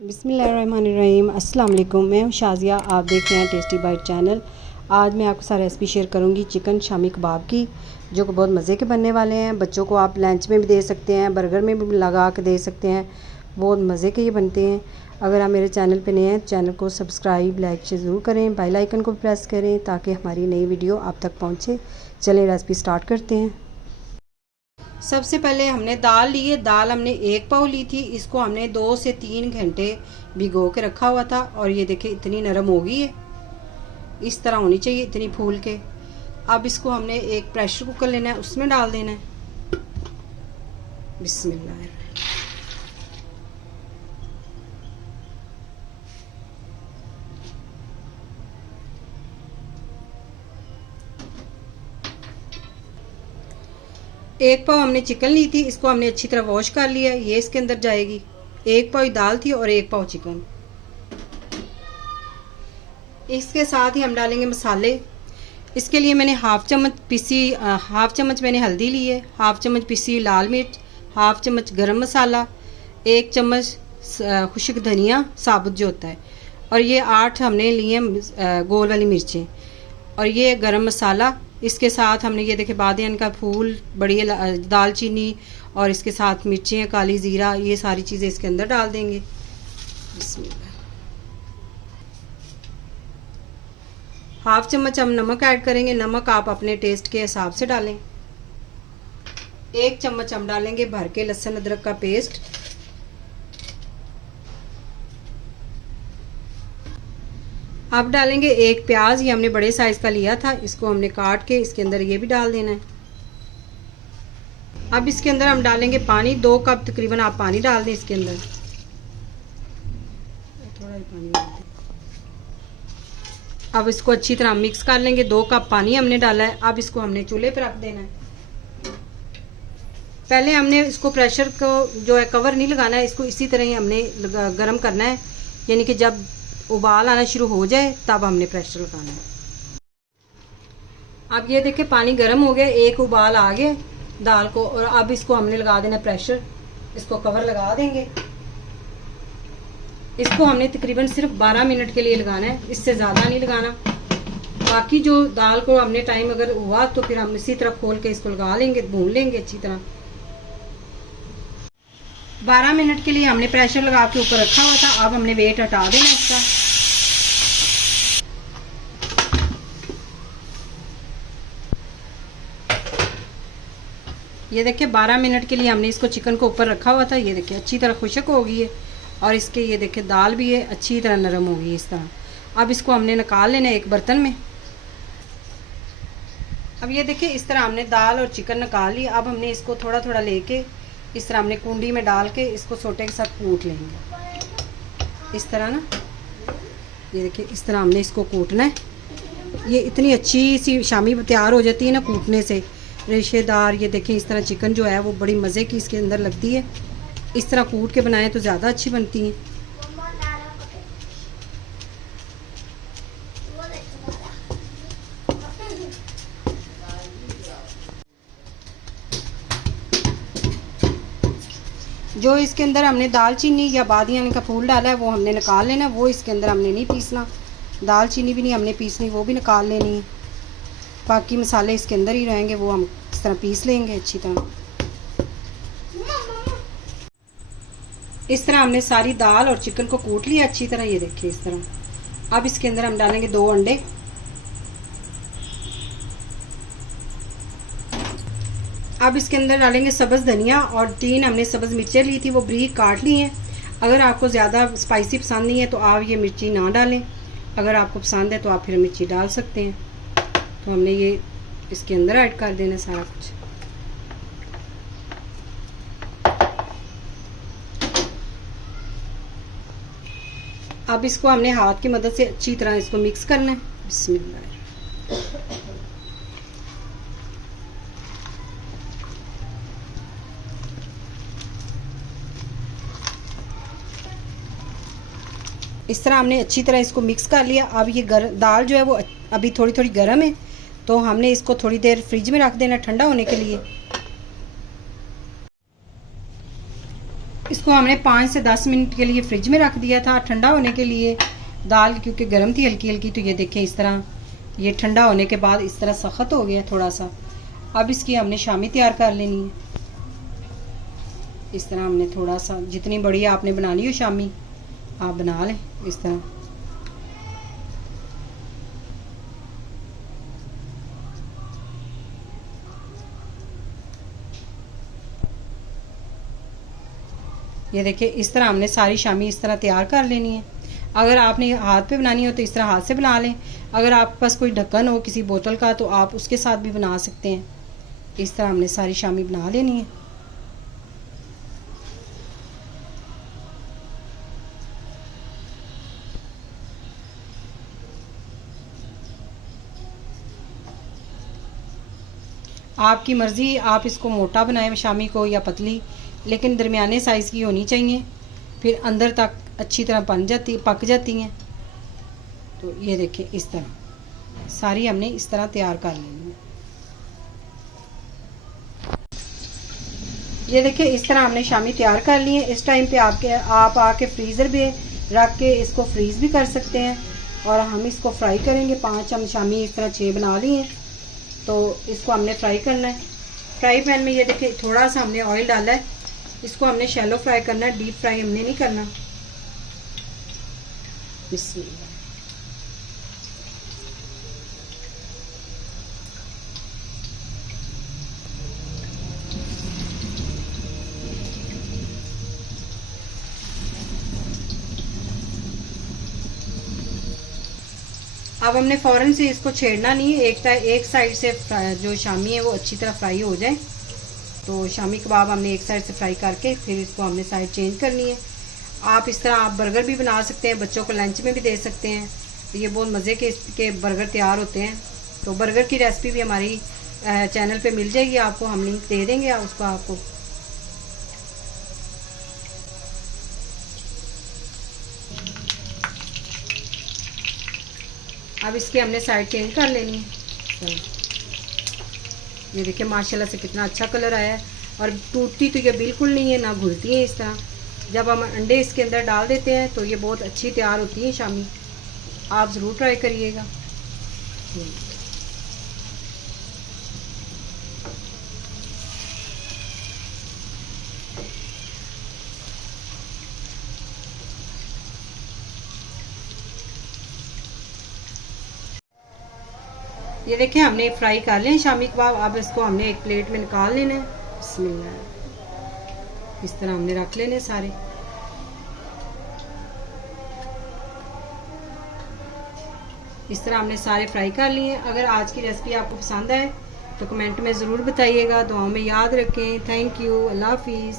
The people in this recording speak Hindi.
बिस्मिल्लाहिर्रहमानिर्रहीम। अस्सलाम वालेकुम। मैं हूं शाज़िया, आप देख रहे हैं टेस्टी बाइट चैनल। आज मैं आपके साथ रेसिपी शेयर करूंगी चिकन शामी कबाब की, जो कि बहुत मज़े के बनने वाले हैं। बच्चों को आप लंच में भी दे सकते हैं, बर्गर में भी लगा के दे सकते हैं। बहुत मज़े के ये बनते हैं। अगर आप मेरे चैनल पर नए हैं, चैनल को सब्सक्राइब लाइक ज़रूर करें, बेल आइकन को प्रेस करें ताकि हमारी नई वीडियो आप तक पहुँचे। चलें रेसिपी स्टार्ट करते हैं। सबसे पहले हमने दाल ली है। दाल हमने 1 पाव ली थी। इसको हमने 2 से 3 घंटे भिगो के रखा हुआ था और ये देखिए इतनी नरम हो गई है। इस तरह होनी चाहिए, इतनी फूल के। अब इसको हमने एक प्रेशर कुकर लेना है, उसमें डाल देना है। बिस्मिल्लाह। एक पाव हमने चिकन ली थी, इसको हमने अच्छी तरह वॉश कर लिया। ये इसके अंदर जाएगी। 1 पाव दाल थी और 1 पाव चिकन। इसके साथ ही हम डालेंगे मसाले। इसके लिए मैंने हाफ चम्मच मैंने हल्दी ली है, हाफ चम्मच पिसी लाल मिर्च, हाफ चम्मच गरम मसाला, 1 चम्मच खुश्क धनिया साबुत जो होता है, और ये 8 हमने लिए गोल वाली मिर्चें, और ये गरम मसाला। इसके साथ हमने ये देखे बादियान का फूल, बड़ी दालचीनी, और इसके साथ मिर्चें, काली ज़ीरा, ये सारी चीज़ें इसके अंदर डाल देंगे। बिस्मिल्लाह। हाफ चम्मच हम नमक ऐड करेंगे। नमक आप अपने टेस्ट के हिसाब से डालें। 1 चम्मच हम डालेंगे भर के लहसुन अदरक का पेस्ट। अब डालेंगे 1 प्याज, ये हमने बड़े साइज का लिया था, इसको हमने काट के इसके अंदर ये भी डाल देना है। अब इसके अंदर हम डालेंगे पानी। 2 कप तकरीबन आप पानी डाल दें इसके अंदर। थोड़ा ही पानी डाल दें। अब इसको अच्छी तरह मिक्स कर लेंगे। 2 कप पानी हमने डाला है। अब इसको हमने चूल्हे पर रख देना है। पहले हमने इसको प्रेशर को जो है कवर नहीं लगाना है, इसको इसी तरह ही हमने गर्म करना है, यानी कि जब उबाल आना शुरू हो जाए तब हमने प्रेशर लगाना है। अब ये देखिए पानी गर्म हो गया, एक उबाल आ गया दाल को, और अब इसको हमने लगा देना प्रेशर। इसको कवर लगा देंगे। इसको हमने तकरीबन सिर्फ 12 मिनट के लिए लगाना है, इससे ज़्यादा नहीं लगाना। बाकी जो दाल को हमने टाइम अगर हुआ तो फिर हम इसी तरह खोल के इसको लगा लेंगे, भून लेंगे अच्छी तरह। 12 मिनट के लिए हमने प्रेशर लगा के ऊपर रखा हुआ था। अब हमने वेट हटा देना इसका। ये देखिए 12 मिनट के लिए हमने इसको चिकन को ऊपर रखा हुआ था। ये देखिए अच्छी तरह खुश्क हो गई है, और इसके ये देखिए दाल भी है अच्छी तरह नरम हो गई है इस तरह। अब इसको हमने निकाल लेना है एक बर्तन में। अब ये देखिए इस तरह हमने दाल और चिकन निकाल लिया। अब हमने इसको थोड़ा थोड़ा लेके इस तरह हमने कुंडी में डाल के इसको सोटे के साथ कूट लेंगे इस तरह ना। ये देखिए इस तरह हमने इसको कूटना है। ये इतनी अच्छी सी शामी तैयार हो जाती है ना कूटने से, रेशेदार। ये देखिए इस तरह चिकन जो है वो बड़ी मज़े की इसके अंदर लगती है। इस तरह कूट के बनाएं तो ज़्यादा अच्छी बनती हैं। जो इसके अंदर हमने दालचीनी या बादियान का फूल डाला है वो हमने निकाल लेना है। वो इसके अंदर हमने नहीं पीसना। दालचीनी भी नहीं हमने पीसनी, वो भी निकाल लेनी है। बाकी मसाले इसके अंदर ही रहेंगे, वो हम इस तरह पीस लेंगे अच्छी तरह। इस तरह हमने सारी दाल और चिकन को कूट लिया अच्छी तरह। ये देखिए इस तरह। अब इसके अंदर हम डालेंगे 2 अंडे। अब इसके अंदर डालेंगे सब्ज़ धनिया, और 3 हमने सब्ज़ मिर्चें ली थी, वो बारीक काट ली हैं। अगर आपको ज़्यादा स्पाइसी पसंद नहीं है तो आप ये मिर्ची ना डालें, अगर आपको पसंद है तो आप फिर मिर्ची डाल सकते हैं। तो हमने ये इसके अंदर ऐड कर देना सारा कुछ। अब इसको हमने हाथ की मदद से अच्छी तरह इसको मिक्स करना है। बिस्मिल्लाह। इस तरह हमने अच्छी तरह इसको मिक्स कर लिया। अब ये दाल जो है वो अभी थोड़ी थोड़ी गर्म है, तो हमने इसको थोड़ी देर फ्रिज में रख देना ठंडा होने के लिए। इसको इसको हमने 5 से 10 मिनट के लिए फ्रिज में रख दिया था ठंडा होने के लिए। दाल क्योंकि गर्म थी हल्की हल्की, तो ये देखें इस तरह ये ठंडा होने के बाद इस तरह सख्त हो गया थोड़ा सा। अब इसकी हमने शामी तैयार कर लेनी है। इस तरह हमने थोड़ा सा, जितनी बड़ी आपने बनानी हो शामी आप बना लें इस तरह। ये देखिए इस तरह हमने सारी शामी इस तरह तैयार कर लेनी है। अगर आपने हाथ पे बनानी हो तो इस तरह हाथ से बना लें। अगर आपके पास कोई ढक्कन हो किसी बोतल का तो आप उसके साथ भी बना सकते हैं। इस तरह हमने सारी शामी बना लेनी है। आपकी मर्ज़ी, आप इसको मोटा बनाएं शामी को या पतली, लेकिन दरमियाने साइज़ की होनी चाहिए, फिर अंदर तक अच्छी तरह पक जाती हैं। तो ये देखिए इस तरह सारी हमने इस तरह तैयार कर लेनी है। ये देखिए इस तरह हमने शामी तैयार कर ली है। इस टाइम पे आप आके फ्रीज़र में रख के इसको फ्रीज़ भी कर सकते हैं। और हम इसको फ्राई करेंगे। 5 हम शामी इस तरह 6 बना ली हैं, तो इसको हमने फ्राई करना है। फ्राई पैन में ये देखिए थोड़ा सा हमने ऑयल डाला है। इसको हमने शैलो फ्राई करना है, डीप फ्राई हमने नहीं करना। बिस्मिल्लाह। अब हमने फ़ौरन से इसको छेड़ना नहीं है। एक साइड से जो शामी है वो अच्छी तरह फ्राई हो जाए। तो शामी कबाब हमने एक साइड से फ्राई करके फिर इसको हमने साइड चेंज करनी है। आप इस तरह आप बर्गर भी बना सकते हैं, बच्चों को लंच में भी दे सकते हैं। तो ये बहुत मज़े के इसके बर्गर तैयार होते हैं। तो बर्गर की रेसिपी भी हमारी चैनल पे मिल जाएगी आपको, हम लिंक दे देंगे उसका आपको। अब इसकी हमने साइड चेंज कर लेनी है। ये देखिए माशाल्लाह से कितना अच्छा कलर आया है। और टूटती तो ये बिल्कुल नहीं है, ना घुलती है इस तरह। जब हम अंडे इसके अंदर डाल देते हैं तो ये बहुत अच्छी तैयार होती है शामी। आप ज़रूर ट्राई करिएगा। ये देखिए हमने फ्राई कर लिए शामी कबाब। अब इसको हमने एक प्लेट में निकाल लेना है। बिस्मिल्लाह। इस तरह हमने रख लेने सारे। इस तरह हमने सारे फ्राई कर लिए। अगर आज की रेसिपी आपको पसंद आए तो कमेंट में ज़रूर बताइएगा। दुआओं में याद रखें। Thank you. अल्लाह हाफिज़।